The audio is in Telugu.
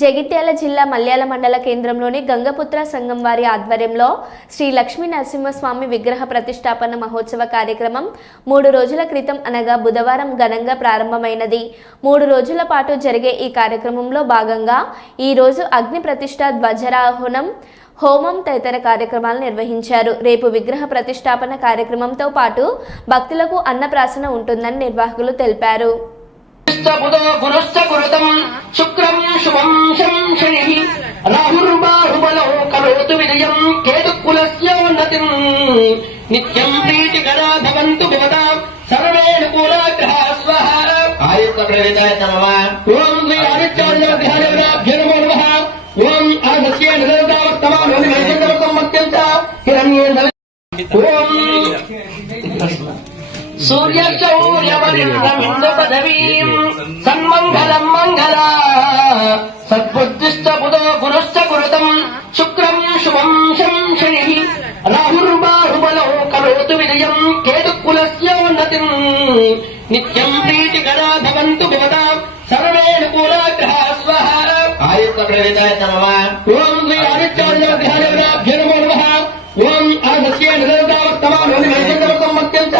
జగిత్యాల జిల్లా మల్యాల మండల కేంద్రంలోని గంగపుత్ర సంఘం వారి ఆధ్వర్యంలో శ్రీ లక్ష్మీ నరసింహస్వామి విగ్రహ ప్రతిష్టాపన మహోత్సవ కార్యక్రమం మూడు రోజుల క్రితం అనగా బుధవారం ఘనంగా ప్రారంభమైనది. మూడు రోజుల పాటు జరిగే ఈ కార్యక్రమంలో భాగంగా ఈరోజు అగ్ని ప్రతిష్ట ధ్వజరాహునం హోమం తదితర కార్యక్రమాలు నిర్వహించారు. రేపు విగ్రహ ప్రతిష్టాపన కార్యక్రమంతో పాటు భక్తులకు అన్నప్రాసన ఉంటుందని నిర్వాహకులు తెలిపారు. రాహుర్బాహుబలో కరోతు విజయం కేతుకులస్యోన్నతిం నిత్యం ప్రీతికరా భవంతు భవతా సర్వేనుకూలాగ్రహ స్వహ ఆయుక్తప్రవితాయ నమః ఓం శ్రీ ఆదిత్యాభ్యో నమః ఓం ఆగస్య నిరంతరస్తమానోని వైకుంఠం మత్యంత హిరణ్యేంద్ర ఓం సూర్య శౌర్యవరిమింద పదవీం సన్మంగళం గతిం నిత్యం ప్రీతికరా భవంతు. భవతా సర్వేణుకూలాగ్రహ స్వహ. ఆయుష్ప్రవేదాయ నమః ఓం శ్రీ ఆదిత్యాగ్రహాభ్యో నమః. ఓం అరసస్య నిరంతరస్తమాను నిరంతరస్తం మత్యంత